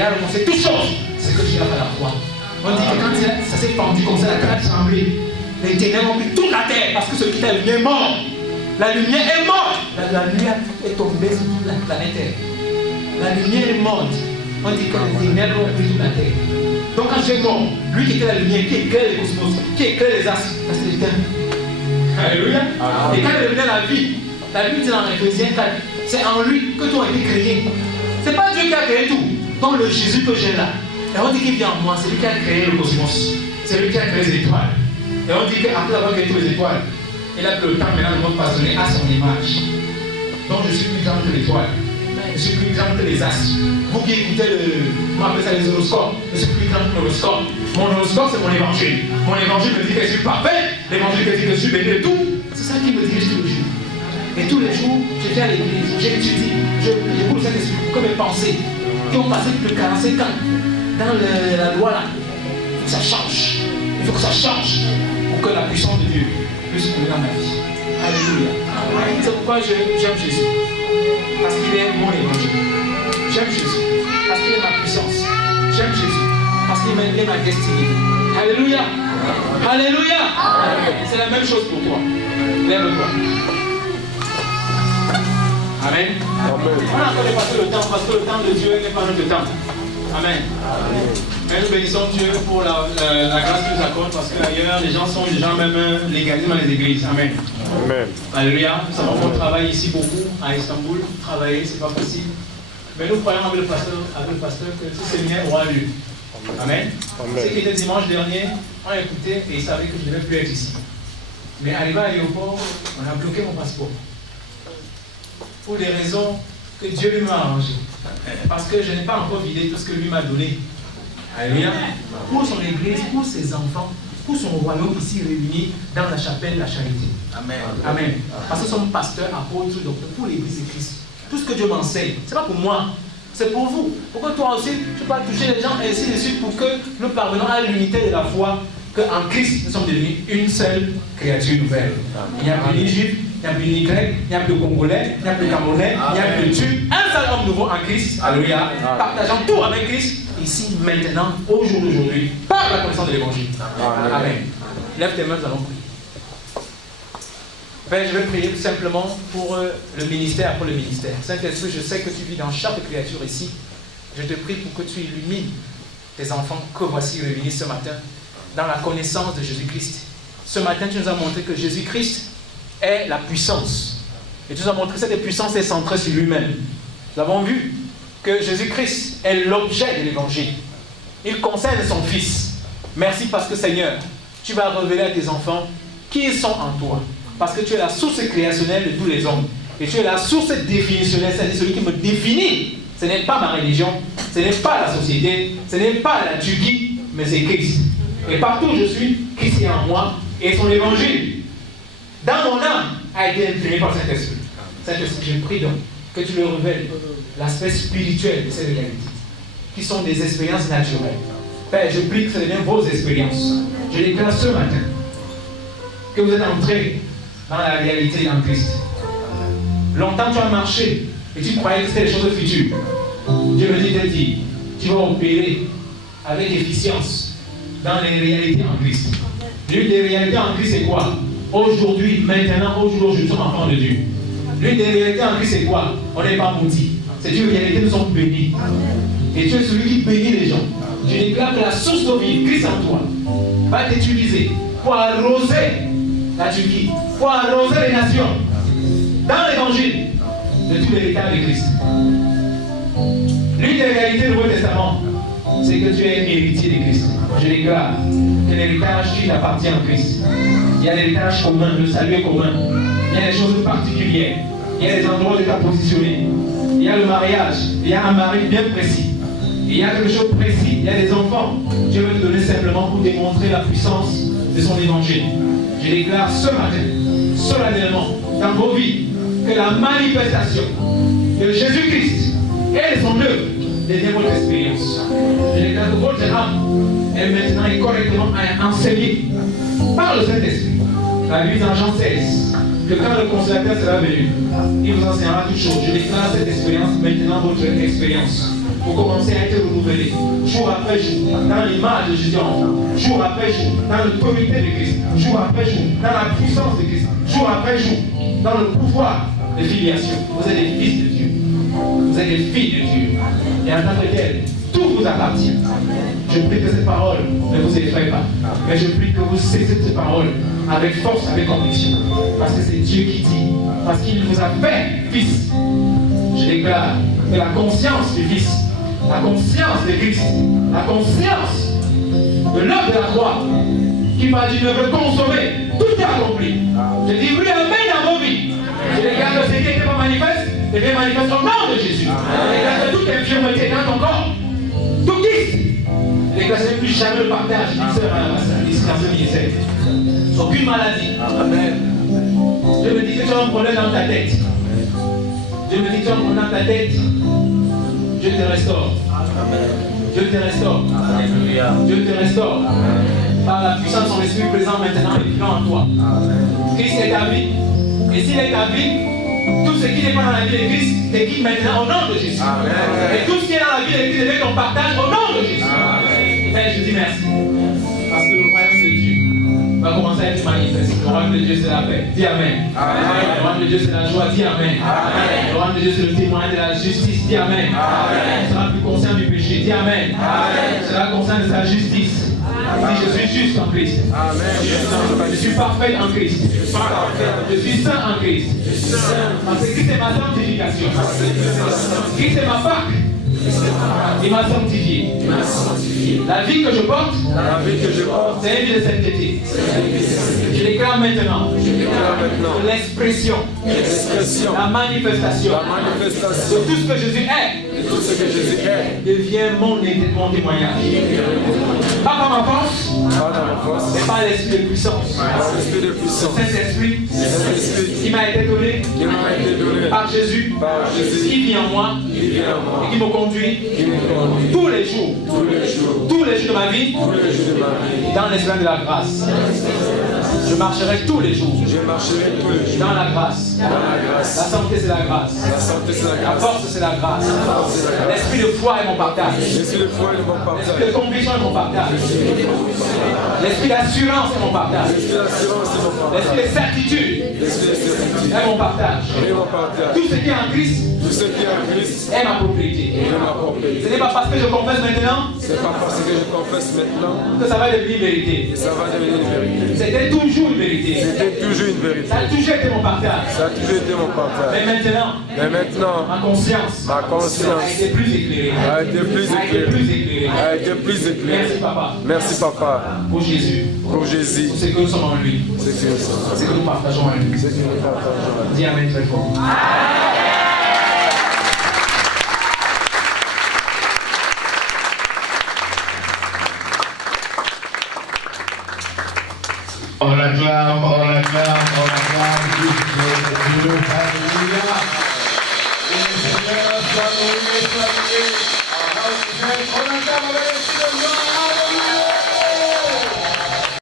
il a renoncé toutes choses. C'est que tu as fait la croix. On dit que quand ça s'est pendu comme ça, la terre a tremblé. Les ténèbres ont pris toute la terre parce que celui qui t'a allumé est mort. La lumière est morte. La lumière est tombée sur toute la planète Terre. La lumière est morte. On dit que les ténèbres ont pris toute la terre. Donc quand j'ai mort, lui qui était la lumière, qui éclaire les cosmos, qui éclaire les astres, ça c'est l'éternel. Alléluia. Et quand il revenait la vie dit dans Éphésiens 4, c'est en lui que tout a été créé. C'est pas Dieu qui a créé tout. Donc le Jésus que j'ai là, et on dit qu'il vient en moi, c'est lui qui a créé le cosmos. C'est lui qui a créé les étoiles. Et on dit qu'après avoir créé toutes les étoiles, il a pris le temps maintenant de me façonner à son image. Donc je suis plus grand que l'étoile. Je suis plus grand que les astres. Vous qui écoutez on appelle ça les horoscopes, je suis plus grand que l'horoscope. Mon horoscope c'est mon évangile. Mon évangile me dit que je suis parfait. L'évangile me dit que je suis béni de tout. C'est ça qui me dirige tous les jours. Et tous les jours, je viens à l'église, j'étudie, je roule le Saint-Esprit pour que mes pensées qui ont passé plus de 45 ans dans la loi là, il faut que ça change. Il faut que ça change pour que la puissance de Dieu puisse couler dans ma vie. Alléluia. C'est pourquoi j'aime Jésus. Parce qu'il est mon évangile. J'aime Jésus. Parce qu'il est ma puissance. J'aime Jésus. Parce qu'il est ma destinée. Alléluia. Alléluia. C'est la même chose pour toi. Lève-toi. Amen. On a encore dépassé le temps parce que le temps de Dieu n'est pas notre temps. Amen. Mais nous bénissons Dieu pour la grâce qu'il nous accorde parce qu'ailleurs les gens sont déjà même légalisés dans les églises. Amen. Amen. Alléluia. Nous savons qu'on travaille ici beaucoup à Istanbul. Travailler, c'est pas possible. Mais nous croyons avec le pasteur que ce séminaire aura lieu. Amen. Ce qui était dimanche dernier, on a écouté et il savait que je ne devais plus être ici. Mais arrivé à l'aéroport, on a bloqué mon passeport. Pour des raisons que Dieu lui m'a arrangées. Parce que je n'ai pas encore vidé tout ce que lui m'a donné. Alléluia. Pour son église, pour ses enfants, pour son royaume ici réuni dans la chapelle La Charité. Amen. Amen. Parce que son pasteur, apôtre, docteur, pour l'église de Christ. Tout ce que Dieu m'enseigne, ce n'est pas pour moi, c'est pour vous. Pour que toi aussi, tu peux toucher les gens et ainsi de suite pour que nous parvenons à l'unité de la foi, qu'en Christ, nous sommes devenus une seule créature nouvelle. Il n'y a plus ni juif, il n'y a plus ni grec, il n'y a plus de congolais, il n'y a plus de camerounais, il n'y a plus de turc. Un seul homme nouveau en Christ. Alléluia. Partageant tout avec Christ, ici, maintenant, au jour d'aujourd'hui, par la connaissance de l'évangile. Amen. Lève tes mains, nous allons prier. Père, je vais prier tout simplement pour le ministère, pour le ministère. Saint-Esprit, je sais que tu vis dans chaque créature ici. Je te prie pour que tu illumines tes enfants que voici réunis ce matin dans la connaissance de Jésus-Christ. Ce matin, tu nous as montré que Jésus-Christ est la puissance. Et tu nous as montré que cette puissance est centrée sur lui-même. Nous avons vu que Jésus-Christ est l'objet de l'évangile. Il concerne son Fils. Merci parce que Seigneur, tu vas révéler à tes enfants qui ils sont en toi. Parce que tu es la source créationnelle de tous les hommes. Et tu es la source définitionnelle, c'est-à-dire celui qui me définit. Ce n'est pas ma religion, ce n'est pas la société, ce n'est pas la Turquie, mais c'est Christ. Et partout où je suis, Christ est en moi et son évangile, dans mon âme, a été imprimé par Saint-Esprit. Saint-Esprit, je prie donc que tu leur révèles l'aspect spirituel de ces réalités, qui sont des expériences naturelles. Père, je prie que ce devienne vos expériences. Je déclare ce matin que vous êtes entrés dans la réalité en Christ. Longtemps tu as marché et tu croyais que c'était les choses futures. Dieu me dit de dire, tu vas opérer avec efficience dans les réalités en Christ. L'une des réalités en Christ c'est quoi? Aujourd'hui, maintenant, aujourd'hui, nous sommes enfants de Dieu. L'une des réalités en Christ c'est quoi? On n'est pas maudits. C'est une réalité, nous sommes bénis. Et tu es celui qui bénit les gens. Je déclare que la source de vie, Christ en toi, va être utilisée pour arroser la Turquie, pour arroser les nations dans l'évangile de tout l'héritage de Christ. L'une des réalités du Nouveau Testament, c'est que tu es héritier de Christ. Je déclare que l'héritage qui t'appartient en Christ. Il y a l'héritage commun, le salut est commun. Il y a des choses particulières. Il y a des endroits où tu t'es positionné. Il y a le mariage, il y a un mari bien précis. Il y a quelque chose de précis, il y a des enfants. Dieu veut te donner simplement pour démontrer la puissance de son évangile. Je déclare ce matin, solennellement, dans vos vies, que la manifestation de Jésus-Christ et de son œuvre devient votre expérience. Je déclare que votre âme est maintenant correctement enseignée par le Saint-Esprit. La Bible en Jean 16, que quand le consolateur sera venu, il vous enseignera toutes choses. Je déclare cette expérience maintenant votre expérience. Pour commencer à être renouvelé. renouvelé, jour après jour, dans l'image de Jésus enfant, jour après jour, dans l'autorité de Christ, jour après jour, dans la puissance de Christ, jour après jour, dans le pouvoir de filiation. Vous êtes des fils de Dieu. Vous êtes des filles de Dieu. Et en tant que tel, tout vous appartient. Je prie que cette parole ne vous effraie pas. Mais je prie que vous cessez cette parole avec force, avec conviction. Parce que c'est Dieu qui dit. Parce qu'il vous a fait fils. Je déclare que la conscience du Fils, la conscience de Christ, la conscience de l'œuvre de la croix, qui m'a dit de me consommer, tout est accompli. Je dis oui, amen dans vos vies. Je déclare que ce qui n'était pas manifeste, devient manifeste au nom de Jésus. Je déclare que toute infirmité dans ton corps, tout quitte. Je déclare que ce n'est plus jamais le partage. Je dis ça dans ce ministère. Aucune maladie. Amen. Je me dis que tu as un problème dans ta tête. Je me dis que tu as un problème dans ta tête. Dieu te restaure. Amen. Dieu te restaure. Alléluia. Dieu te restaure. Amen. Par la puissance de son esprit présent maintenant et vivant en toi. Amen. Christ est ta vie. Et s'il est ta vie, tout ce qui n'est pas dans la vie de Christ te quitte maintenant au nom de Jésus. Amen. Et tout ce qui est dans la vie de Christ devient ton partage au nom de Jésus. Amen. Et je dis merci. Parce que le royaume de Dieu va commencer à être manifeste. Le royaume de Dieu, c'est la paix. Dis Amen. Amen. Le royaume de Dieu, c'est la joie. Dis Amen. Amen. Le royaume de Dieu, c'est le témoignage de la justice. Dis Amen. Amen. Tu seras plus conscient du péché. Dis Amen. Amen. Tu seras conscient de sa justice. Dis, je suis juste en Christ. Amen. Je suis parfait en Christ. Je suis saint en Christ. Parce que Christ est ma sanctification. Christ est ma Pâque. Il m'a sanctifié. La vie que je porte, c'est une vie de sainteté. Je déclare maintenant l'expression, la manifestation de tout ce que Jésus est, devient mon témoignage. Pas par ma force, mais par l'esprit de puissance. Le Saint-Esprit qui m'a été donné par Jésus, qui vit en moi et qui me conduit tous les jours de ma vie dans l'espace de la grâce. Je marcherai tous les jours dans la grâce. La santé, c'est la grâce. La force, c'est la grâce. L'esprit de foi est mon partage. L'esprit de conviction est mon partage. L'esprit d'assurance est mon partage. L'esprit de certitude est mon partage. Tout ce qui est en Christ est ma propriété. Ce n'est pas parce que je confesse maintenant que ça va devenir vérité. C'était toujours une vérité. Ça a toujours été mon partage. Mais maintenant, ma conscience a été plus éclairée. Merci papa. Merci papa. Pour Jésus. Pour ce que nous sommes en lui. Ce que nous partageons en lui. Dis Amen très fort. On l'acclame, on l'acclame, on l'acclame. Dieu, alléluia. Et le Seigneur soit loué, soit loué. On l'acclame avec l'esprit de gloire.